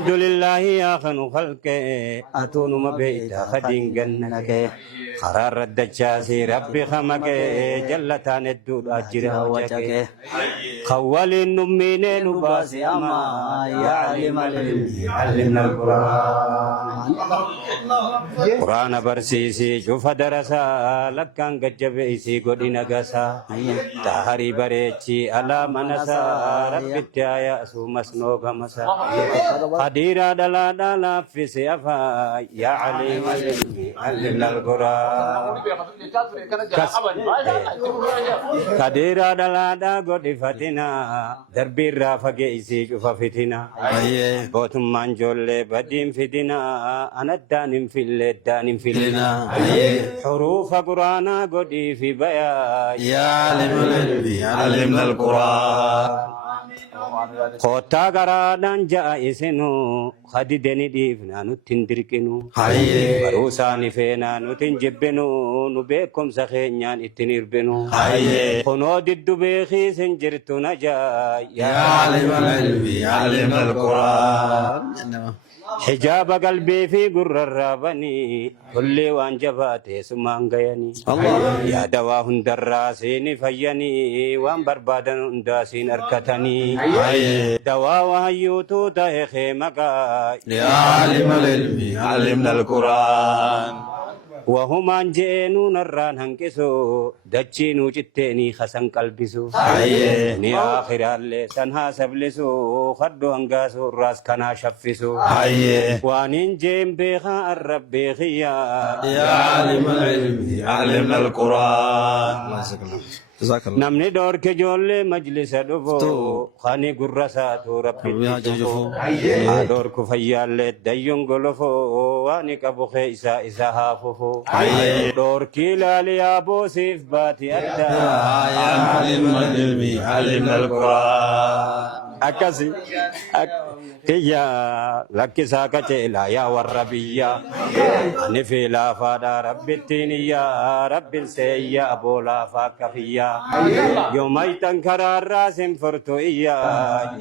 الحمد لله يا خنو خلق أتون ما بيتا خدين جنك قرار الدجاسي ربي خمك جلتان الدود أجرها وجهك خوال النمين نباسي أما يا علم العلم علمنا القرآن قرآن برسيسي شوف درسا لكان قجب إيسي قدي نقسا تهري بريتشي ألا منسا ربي التايا سو مسنوغ مسا قديرا دلا دلا في سيفا يا عليم العلم علمنا القرآن قديرا دلا دا قد فتنا دربي رافق إيسي شوف فتنا بوتم منجول بدين فتنا أنا الدانم في الدانم في لنا حروف قرآن قدي في بيا يا علم العلم علمنا القرآن خوتا غرادان جائسنو خدي دني ديفنا نتندركنو بروساني فينا نتنجبنو نبيكم سخينيان اتنيربنو خنو ددو بيخي سنجرتو نجا يا علم العلم علمنا القرآن حجاب قلبي في قر الرابني كل وان جفاتي سمان غياني يا دواهن دراسين فيني وان بربادن انداسين اركتني دوا وهيوتو تاهي مكا يا علم العلم علمنا القرآن وهم انجينو نران هنكسو دچينو جتيني خسن قلبسو ني آخر اللي سنها سبلسو خدو هنگاسو راس كنا شفسو وانين جيم بيخا الرب بيخيا يا علم العلم علمنا القرآن جزاك الله نمني دور کے جولے مجلس دفو خانی گرساتو ربی تجفو دور کو فیالے دیون گلفو وانی کبو خیسا اسا حاففو دور کی لالی آبو سیف باتی ادا يا علم العلم علمنا القرآن أكاسي كيا لكي ساكا تيلا يا والربيا نفي لا فادا رب التينيا رب السيا أبو لا فاكفيا يوم يتنكر الراس فرتو إيا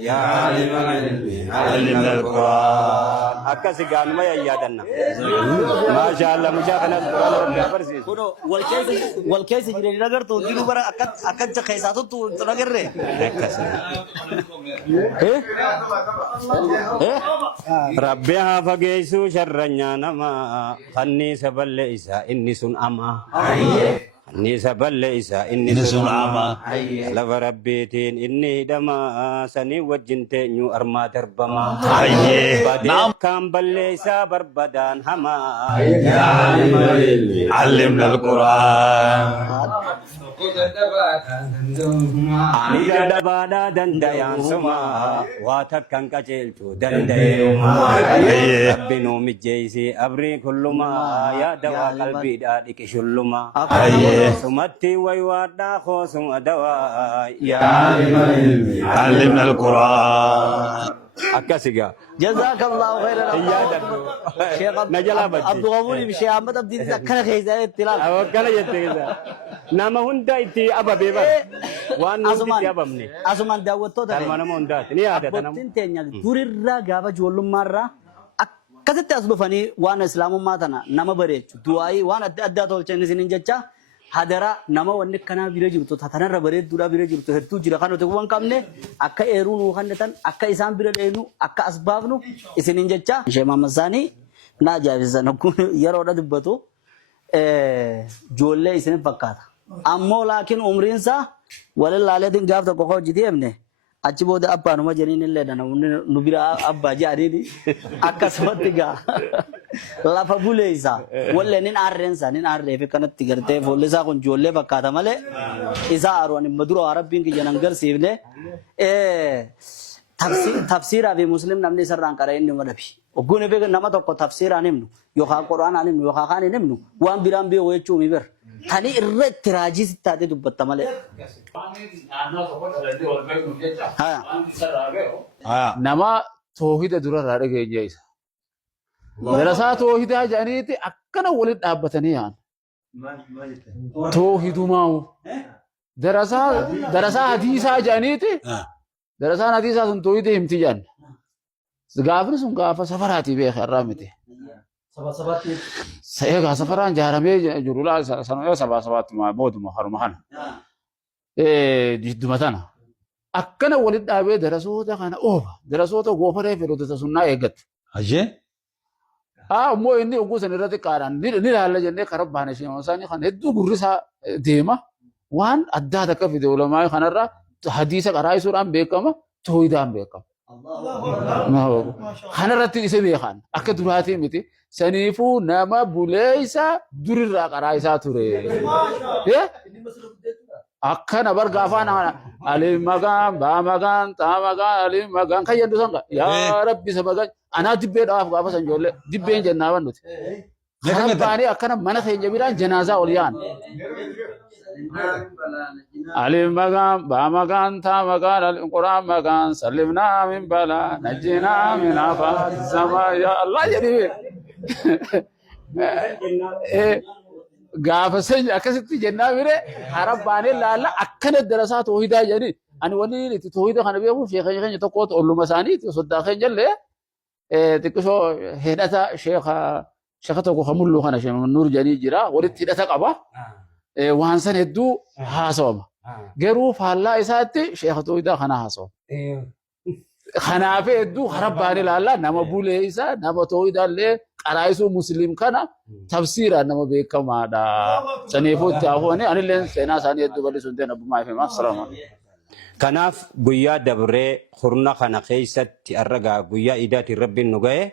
يا علم العلم علمنا القرآن أكاسي قال ما يادنا ما شاء الله مشاكنا القرآن رب برسي كنو والكيس جري نغر تو جنو برا أكاد خيساتو تو نغر ري ربي هافقيسو شرنيا نما خني سبل إسا إني سن أما خني سبل إسا إني سن أما لف ربيتين إني دما سني وجنتين يو أرما تربما بدين كام بل إسا بربدان هما يا علم العلم علمنا القرآن Ani dadabada dandayan suma watakan kaciltu dandayuma Rabbi nu mijjeisi abri kulluma ya dawa qalbi dadi kishulluma sumatti waywada khosum adawa يا علم العلم علمنا القرآن akasiga جزاك الله خيرا شيخ نجلا عبد الغفور شيخ احمد عبد الدين كان خيزه اطلاع awakala yettegeza nama hunda itti ababe ba waan nuti abamne asuman daawwatto ta'e nama nama hunda ni yaada tanam abbootiin teenya durirraa gaafa ijoollummaarraa akkasitti as dhufanii waan islaamummaa tana nama bareechu du'aayii waan adda addaa tolchan isinin jecha hadara nama wanni kanaa bira jirtu tatanarra bareedduudha bira jirtu hedduu jira kan nuti waan qabne akka eeruu nuu kannatan akka isaan bira dheenu akka asbaabnu isinin jecha Sheekh Muhammad Sani naa jaabisan kun yeroodha dubbatu ijoollee isin fakkaata ammoo laakiin umriinsa walillaaleen gaaf tokko hojii deemne achi booda abbaanuma jeniin illee dana nu bira abbaa jaadini akkasumatti gaa lafa buleessa wallee nin aarreensa nin aarree fi kanatti gartee foollee isaa kun ijoollee fakkaata malee isaa aaruun imma dura rabbiin kiyya nan garsiifne tafsiiraa fi muslim namni isarraan qara inni madabi ogguun fi nama tokko tafsiiraan himnu yookaan quraanaan himnu yookaan kaan hin himnu waan biraan biyya jechuu mi bir tani irratti raajii sittaatee dubbatta malee. nama toohida durarraa dhageenya isa. Darasaa toohidaa jedhaniiti akkana waliin dhaabbatanii yaa'an. Toohidumaa darasaa hadiisaa jedhaniiti darasaan hadiisaa sun toohida himti jedhan. gaafni sun gaafa safaraatii beeka irraa miti. Egaa safaraan jaaramee jiru laa sanoo sabaatti booduma haruma kana. Jidduma tana. Akkana walitti dhaabee darasoota kana oofa. Darasoota goofaree fedhotota sunnaa eeggatu. Ajee? Ammoo inni oguu san irratti qaadhaan ni ilaalla jennee karaa baana ishee isaanii kan hedduu gurrisaa deema. Waan addaa takka fide ulamaa kanarraa hadiisa qaraayisuudhaan beekama, tooyidaan beekama. Kanarratti isa beekan akka duraatii miti. Saniifuu nama buleessa durirraa qaraayisaa ture. Akkana barga afaan alim magaan, baa magaan, taa magaan, alim magaan kan jedhu sanqa. Yaa Rabbi sabagaan anaa dibbee dhawaaf gaafa san ijoollee dibbeen jennaa bannuti. Kanan baanee akkana mana keenya biraan janaazaa ol yaa'an. Alim magaan, baa magaan, taa magaan, alim quraan magaan, sallimnaa min balaa, najjinaa min afaan samaa yaa Allah jedhee. Gaafa sanya akkasitti jennaa bire harab baanee laalla akkana darasaa toohidaa jedhani ani wanni itti toohida kana beeku sheekha keenya tokkotu olluma isaaniiti soddaa keenya illee xiqqisoo hidhata sheekha tokko kamullu kana sheekha nuur jedhanii jira walitti hidhata qaba waan san hedduu haasawama garuu faallaa isaatti sheekha toohidaa kana haasawama. Kanaaf hedduu harab baanee laalla nama bulee isaa nama toohidaa illee qaraayisuu musliim kana tafsiiraan nama beekamaadha. Saniifuu itti hafuuni anillee seenaa isaanii hedduu bal'isuun ta'e abbummaa ifeema. Assalamu Kanaaf guyyaa dabree hurna kana keessatti arragaa guyyaa idaatiin rabbiin nu ga'e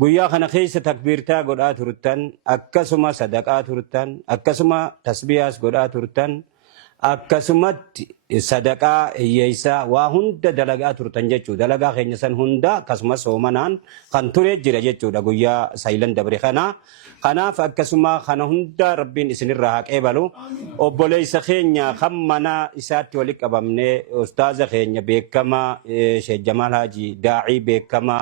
guyyaa kana keessa takbiirtaa godhaa turtan akkasuma sadaqaa turtan akkasuma tasbiyaas godhaa turtan akkasumatti sadaqaa hiyyeessaa waa hunda dalagaa turtan jechuudha. Dalagaa keenya san hunda akkasumas soomanaan kan ture jira jechuudha guyyaa saayilan dabre kana. Kanaaf akkasuma kana hunda rabbiin isinirraa haa qeebalu. Obboleessa keenya kan mana isaatti walitti qabamnee ustaaza keenya beekamaa Sheekh Jamaal Haji daa'ii beekamaa